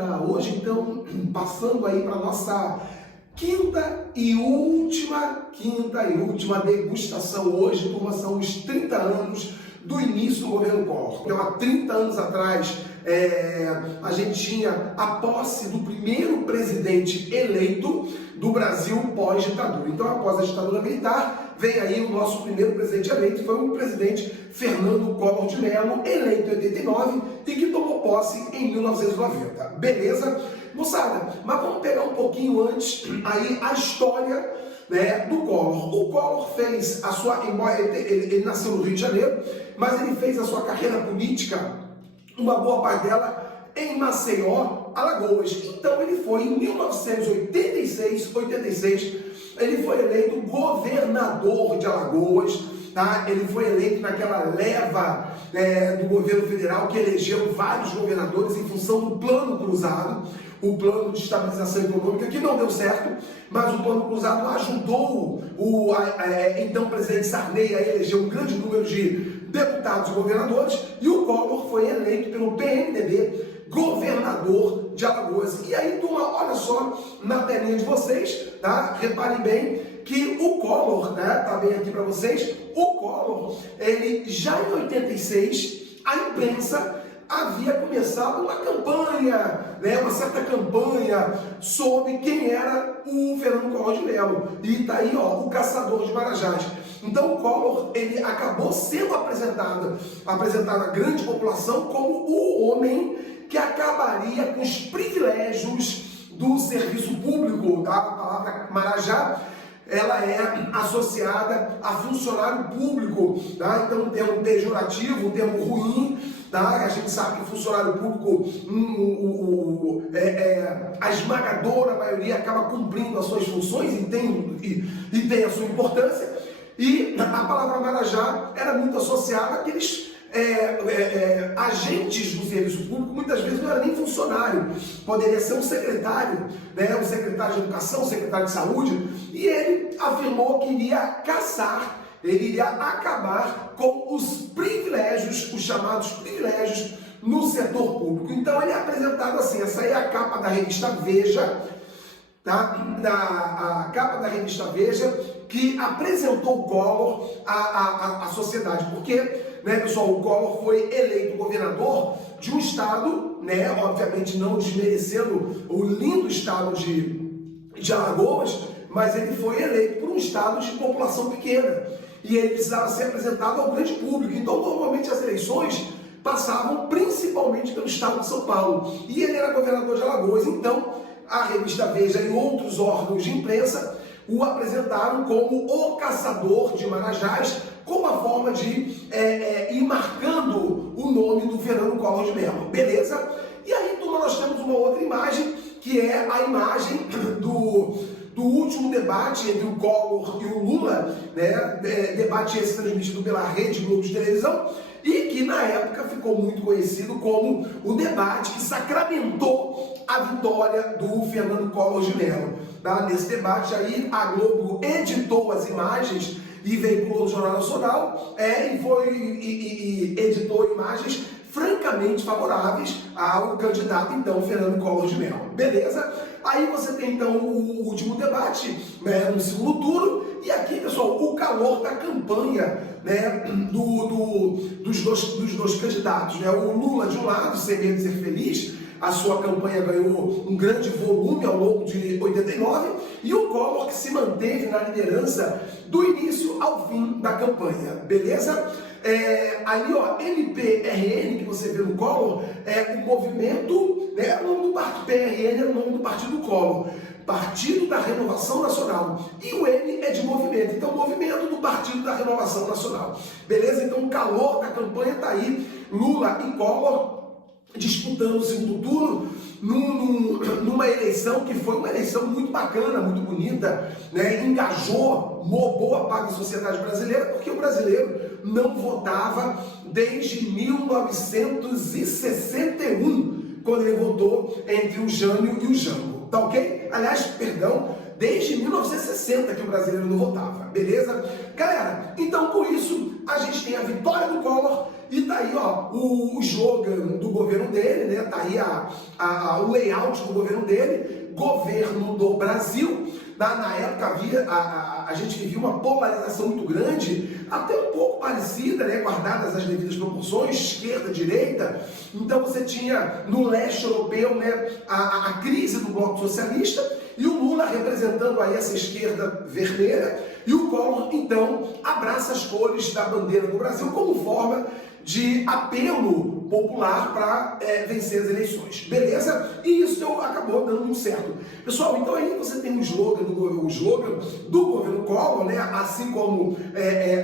moçada, hoje então passando aí para nossa quinta e última degustação hoje, turma, são os 30 anos do início do governo Collor. Então, há 30 anos atrás, a gente tinha a posse do primeiro presidente eleito do Brasil pós-ditadura. Então, após a ditadura militar, vem aí o nosso primeiro presidente eleito, foi o presidente Fernando Collor de Mello, eleito em 89 e que tomou posse em 1990. Beleza? Moçada, mas vamos pegar um pouquinho antes aí a história, né, do Collor. O Collor fez a sua... Ele nasceu no Rio de Janeiro, mas ele fez a sua carreira política, uma boa parte dela, em Maceió, Alagoas. Então ele foi em 1986, ele foi eleito governador de Alagoas, tá? Ele foi eleito naquela leva do governo federal que elegeu vários governadores em função do Plano Cruzado, o plano de estabilização econômica, que não deu certo, mas o Plano Cruzado ajudou o então presidente Sarney a eleger um grande número de deputados e governadores, e o Collor foi eleito pelo PMDB governador de Alagoas. E aí, turma, olha só na telinha de vocês, tá? Reparem bem que o Collor, né, tá bem aqui para vocês, o Collor, ele já em 86, a imprensa havia começado uma campanha, né, uma certa campanha sobre quem era o Fernando Collor de Mello. E tá aí, ó, o caçador de Marajás. Então o Collor, ele acabou sendo apresentado à grande população como o homem que acabaria com os privilégios do serviço público, tá? A palavra Marajá, ela é associada a funcionário público, tá? Então um termo pejorativo, um termo ruim, tá? A gente sabe que funcionário público, a esmagadora maioria acaba cumprindo as suas funções e tem a sua importância. E a palavra Marajá era muito associada àqueles agentes do serviço público, muitas vezes não era nem funcionário, poderia ser um secretário, né, um secretário de educação, um secretário de saúde, e ele afirmou que iria caçar, ele iria acabar com os privilégios, os chamados privilégios no setor público. Então ele é apresentado assim, essa aí é a capa da revista Veja, tá? A capa da revista Veja, que apresentou o Collor à sociedade, porque, né, pessoal, o Collor foi eleito governador de um estado, né, obviamente não desmerecendo o lindo estado de Alagoas, mas ele foi eleito por um estado de população pequena e ele precisava ser apresentado ao grande público. Então, normalmente as eleições passavam principalmente pelo estado de São Paulo e ele era governador de Alagoas. Então, a revista Veja e outros órgãos de imprensa o apresentaram como o caçador de Marajás, como uma forma de ir marcando o nome do Fernando Collor de Mello, beleza? E aí, turma, nós temos uma outra imagem, que é a imagem do último debate entre o Collor e o Lula, né? Debate esse transmitido pela Rede Globo de televisão, e que na época ficou muito conhecido como o debate que sacramentou a vitória do Fernando Collor de Mello. Tá? Nesse debate aí, a Globo editou as imagens e veiculou no Jornal Nacional e editou imagens francamente favoráveis ao candidato, então, Fernando Collor de Mello. Beleza? Aí você tem, então, o último debate, né, no segundo turno, e aqui, pessoal, o calor da campanha, né, dos dois candidatos, né? O Lula, de um lado, Sem Medo de Ser Feliz, a sua campanha ganhou um grande volume ao longo de 89, e o Collor que se manteve na liderança do início ao fim da campanha, beleza? Ali, ó, MPRN, que você vê no Collor, é o movimento, né, o nome do partido, PRN é o nome do partido Collor, Partido da Renovação Nacional, e o M é de movimento, então movimento do Partido da Renovação Nacional, beleza? Então o calor da campanha tá aí, Lula e Collor disputando o segundo turno numa eleição que foi uma eleição muito bacana, muito bonita, né? Engajou boa parte da sociedade brasileira, porque o brasileiro não votava desde 1961, quando ele votou entre o Jânio e o Jango, tá ok? Aliás, perdão, desde 1960 que o brasileiro não votava, beleza? Galera, então com isso a gente tem a vitória do Collor e tá aí ó, o slogan do governo dele, né? Tá aí o layout do governo dele, governo do Brasil. Na época a gente vivia uma polarização muito grande, até um pouco parecida, né, guardadas as devidas proporções, esquerda, direita. Então você tinha no leste europeu, né, a crise do bloco socialista e o Lula representando aí essa esquerda vermelha e o Collor então abraça as cores da bandeira do Brasil como forma de apelo popular para vencer as eleições, beleza? E isso acabou dando muito certo. Pessoal, então aí você tem o slogan do governo Collor, né? Assim como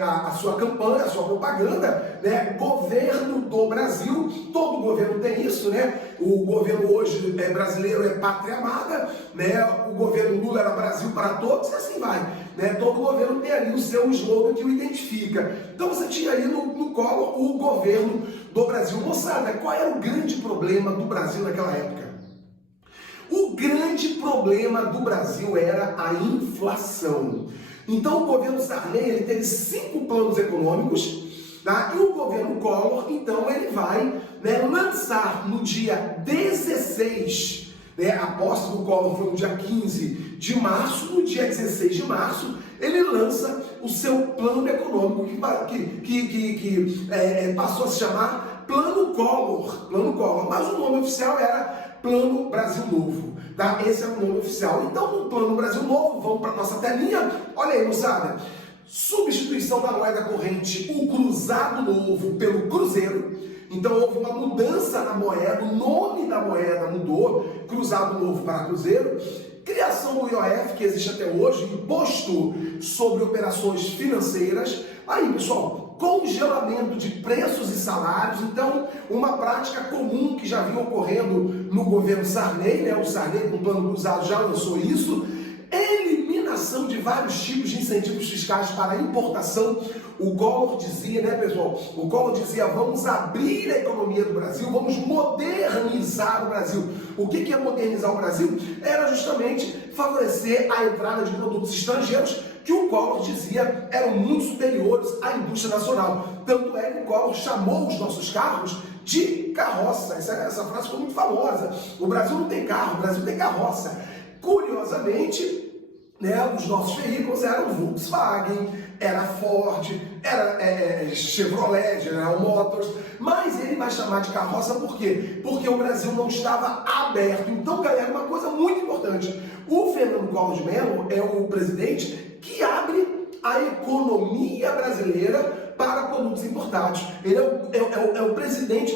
a sua campanha, a sua propaganda, né? Governo do Brasil, todo governo tem isso, né? O governo hoje brasileiro é pátria amada, né? O governo Lula era Brasil para todos e assim vai. Né? Todo governo tem ali o seu slogan que o identifica. Então você tinha ali no Collor o governo do Brasil. Moçada, qual era o grande problema do Brasil naquela época? O grande problema do Brasil era a inflação. Então o governo Sarney ele teve 5 planos econômicos, tá? E o governo Collor, então, ele vai, né, lançar no dia 16, né, a posse do Collor foi no dia 15 de março, no dia 16 de março, ele lança o seu plano econômico, que passou a se chamar Plano Collor, mas o nome oficial era Plano Brasil Novo, tá? Esse é o nome oficial. Então, no Plano Brasil Novo, vamos para a nossa telinha, olha aí, moçada, substituição da moeda corrente, o cruzado novo pelo cruzeiro. Então houve uma mudança na moeda, o nome da moeda mudou, cruzado novo para cruzeiro. Criação do IOF, que existe até hoje, imposto sobre operações financeiras. Aí, pessoal, congelamento de preços e salários. Então, uma prática comum que já vinha ocorrendo no governo Sarney, né? O Sarney, com o plano cruzado, já lançou isso. Eliminação de vários tipos de incentivos fiscais para a importação. O Collor dizia, né, pessoal? O Collor dizia, vamos abrir a economia do Brasil, vamos modernizar o Brasil. O que é modernizar o Brasil? Era justamente favorecer a entrada de produtos estrangeiros que o Collor dizia eram muito superiores à indústria nacional. Tanto é que o Collor chamou os nossos carros de carroça. Essa frase foi muito famosa. O Brasil não tem carro, o Brasil tem carroça. Curiosamente, né, os nossos veículos eram Volkswagen, era Ford, era Chevrolet, General Motors, mas ele vai chamar de carroça por quê? Porque o Brasil não estava aberto. Então, galera, uma coisa muito importante, o Fernando Collor de Mello é o presidente que abre a economia brasileira para produtos importados. Ele é o presidente,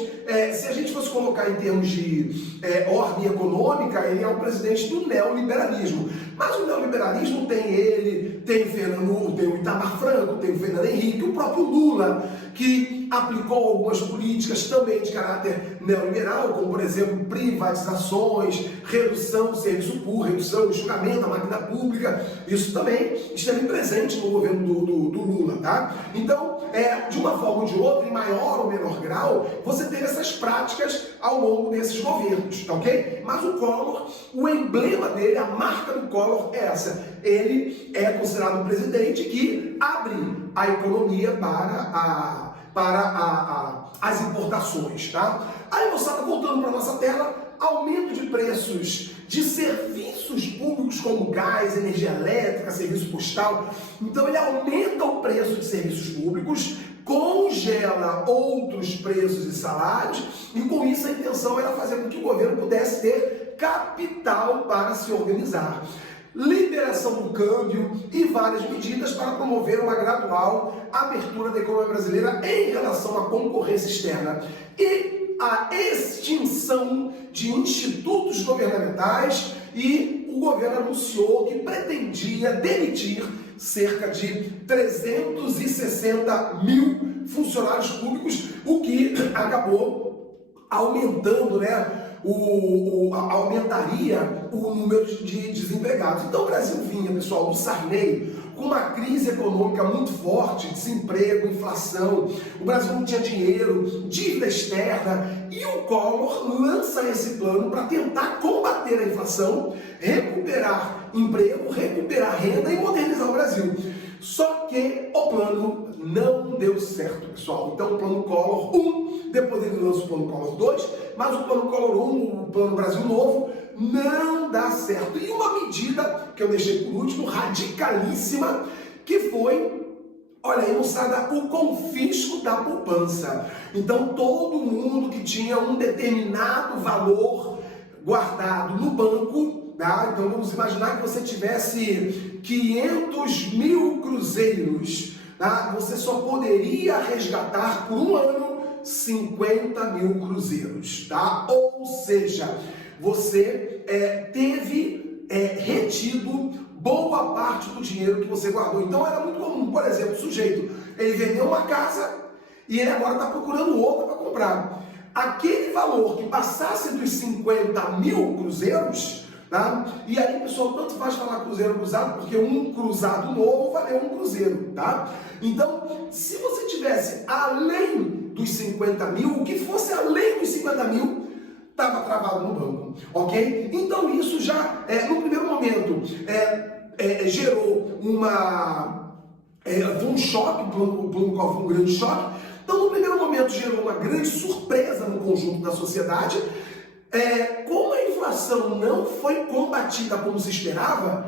se a gente fosse colocar em termos de ordem econômica, ele é o presidente do neoliberalismo. Mas o neoliberalismo tem ele, tem o Itamar Franco, tem o Fernando Henrique, o próprio Lula, que aplicou algumas políticas também de caráter neoliberal, como, por exemplo, privatizações, redução do serviço público, redução do enxugamento da máquina pública. Isso também esteve presente no governo do Lula, tá? Então, de uma forma ou de outra, em maior ou menor grau, você teve essas práticas ao longo desses governos, tá ok? Mas o Collor, o emblema dele, a marca do Collor é essa. Ele é considerado um presidente que abre a economia para as importações, tá? Aí, moçada, voltando para a nossa tela, aumento de preços de serviços públicos como gás, energia elétrica, serviço postal. Então ele aumenta o preço de serviços públicos, congela outros preços e salários, e com isso a intenção era fazer com que o governo pudesse ter capital para se organizar. Liberação do câmbio e várias medidas para promover uma gradual abertura da economia brasileira em relação à concorrência externa. E a extinção de institutos governamentais, e o governo anunciou que pretendia demitir cerca de 360 mil funcionários públicos, o que acabou aumentando, né? Aumentaria o número de desempregados. Então o Brasil vinha, pessoal, do Sarney, com uma crise econômica muito forte, desemprego, inflação, o Brasil não tinha dinheiro, dívida externa, e o Collor lança esse plano para tentar combater a inflação. inflação, recuperar emprego, recuperar renda e modernizar o Brasil. Só que o plano não deu certo, pessoal. Então o plano Collor 1, depois ele lança o plano Collor 2, mas o plano Collor 1, o plano Brasil Novo, não dá certo. E uma medida que eu deixei por último, radicalíssima, que foi, olha aí, moçada, o confisco da poupança. Então todo mundo que tinha um determinado valor guardado no banco, tá? Então vamos imaginar que você tivesse 500 mil cruzeiros, tá? Você só poderia resgatar por um ano 50 mil cruzeiros, tá? Ou seja, você teve retido boa parte do dinheiro que você guardou. Então era muito comum, por exemplo, o sujeito, ele vendeu uma casa e ele agora está procurando outra para comprar. Aquele valor que passasse dos 50 mil cruzeiros, tá? E aí, pessoal, tanto faz falar cruzeiro cruzado, porque um cruzado novo valeu um cruzeiro, tá? Então, se você tivesse além dos 50 mil, o que fosse além dos 50 mil, estava travado no banco, ok? Então isso já, no primeiro momento, gerou um choque, o plano Collor foi um grande choque. Então, no primeiro momento, gerou uma grande surpresa no conjunto da sociedade. Como a inflação não foi combatida como se esperava,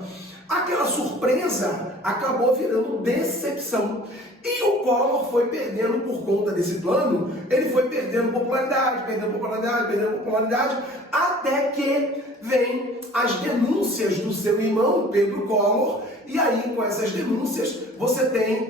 aquela surpresa acabou virando decepção. E o Collor foi perdendo por conta desse plano, ele foi perdendo popularidade, até que vem as denúncias do seu irmão, Pedro Collor, e aí com essas denúncias você tem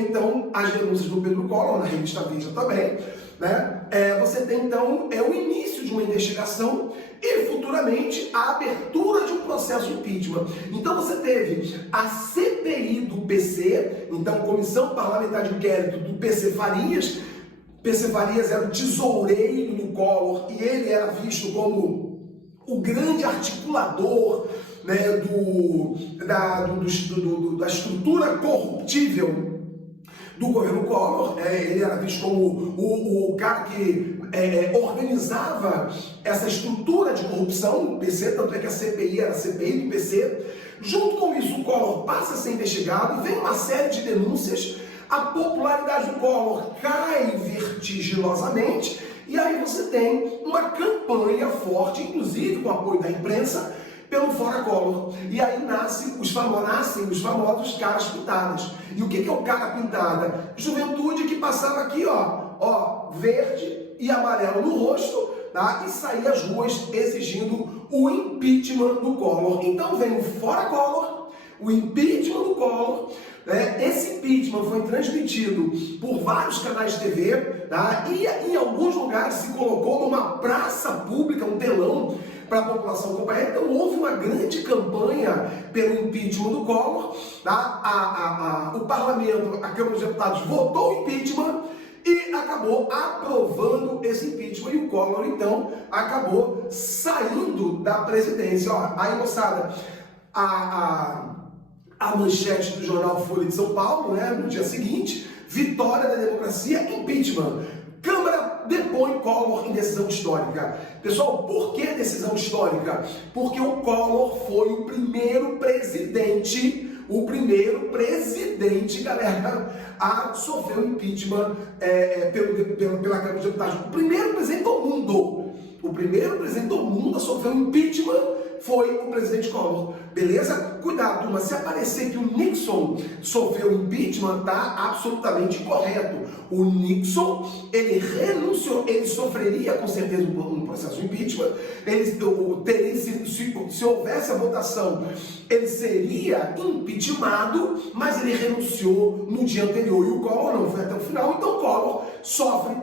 então as denúncias do Pedro Collor, na revista Veja também, né? Você tem então o início de uma investigação e futuramente a abertura de um processo de impeachment. Então você teve a CPI do PC, então Comissão Parlamentar de Inquérito do PC Farias. PC Farias era o tesoureiro do Collor e ele era visto como o grande articulador, né, da estrutura corruptível do governo Collor. Ele era visto como o cara que organizava essa estrutura de corrupção do PC, tanto é que a CPI era a CPI do PC. Junto com isso, o Collor passa a ser investigado, vem uma série de denúncias, a popularidade do Collor cai vertiginosamente, e aí você tem uma campanha forte, inclusive com o apoio da imprensa, pelo Fora Collor. E aí nascem os famosos caras pintadas. E o que é o cara pintada? Juventude que passava aqui, ó, verde e amarelo no rosto, tá? E saía às ruas exigindo o impeachment do Collor. Então vem o Fora Collor, o impeachment do Collor. Esse impeachment foi transmitido por vários canais de TV, tá? E em alguns lugares se colocou numa praça pública, um telão, para a população acompanhar. Então houve uma grande campanha pelo impeachment do Collor, tá? O parlamento, a Câmara dos Deputados votou o impeachment e acabou aprovando esse impeachment, e o Collor então acabou saindo da presidência. Aí, moçada, a manchete do jornal Folha de São Paulo, né, no dia seguinte: vitória da democracia, impeachment. Câmara depõe Collor em decisão histórica. Pessoal, por que decisão histórica? Porque o Collor foi o primeiro presidente, galera, a sofrer o impeachment pela Câmara dos Deputados. O primeiro presidente do mundo. O primeiro presidente do mundo a sofrer um impeachment foi o presidente Collor. Beleza? Cuidado, turma. Se aparecer que o Nixon sofreu impeachment, tá absolutamente incorreto. O Nixon, ele renunciou, ele sofreria com certeza um processo de impeachment. Se houvesse a votação, ele seria impeachmentado, mas ele renunciou no dia anterior. E o Collor não foi até o final. Então o Collor sofre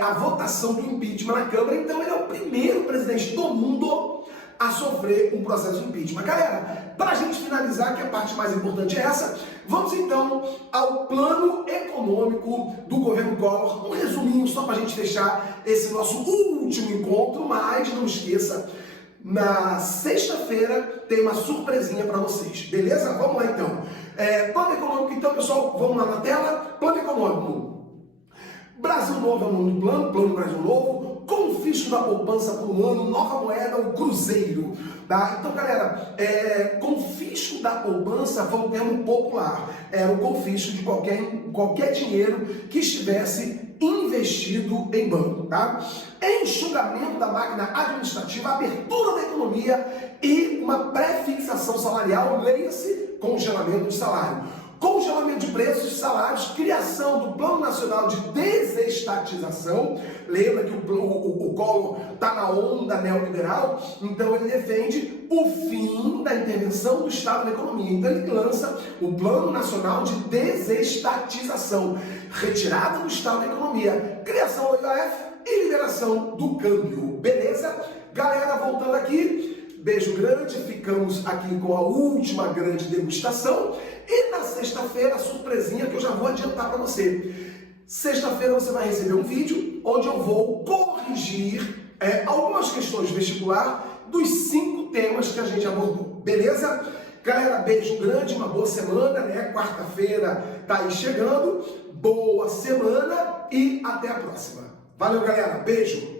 a votação do impeachment na Câmara. Então ele é o primeiro presidente do mundo a sofrer um processo de impeachment. Galera, para a gente finalizar, que a parte mais importante é essa, vamos então ao plano econômico do governo Collor. Um resuminho só para a gente fechar esse nosso último encontro, mas não esqueça, na sexta-feira tem uma surpresinha para vocês, beleza? Vamos lá então. Plano econômico, então, pessoal, vamos lá na tela. Plano econômico. Brasil Novo é o nome do plano Brasil Novo. confisco da poupança por um ano, nova moeda, o cruzeiro. Tá? Então, galera, confisco da poupança foi um termo popular. Era o confisco de qualquer dinheiro que estivesse investido em banco. Tá? Enxugamento da máquina administrativa, abertura da economia e uma pré-fixação salarial, leia-se congelamento de salário. Congelamento de preços de salários, criação do Plano Nacional de Desestatização. Lembra que o Collor está na onda neoliberal? Então ele defende o fim da intervenção do Estado na economia. Então ele lança o Plano Nacional de Desestatização, retirada do Estado da economia, criação do IOF e liberação do câmbio. Beleza? Galera, voltando aqui. Beijo grande, ficamos aqui com a última grande degustação e na sexta-feira, surpresinha que eu já vou adiantar para você. Sexta-feira você vai receber um vídeo onde eu vou corrigir algumas questões de vestibular dos 5 temas que a gente abordou, beleza? Galera, beijo grande, uma boa semana, né? Quarta-feira tá aí chegando, boa semana e até a próxima. Valeu, galera, beijo!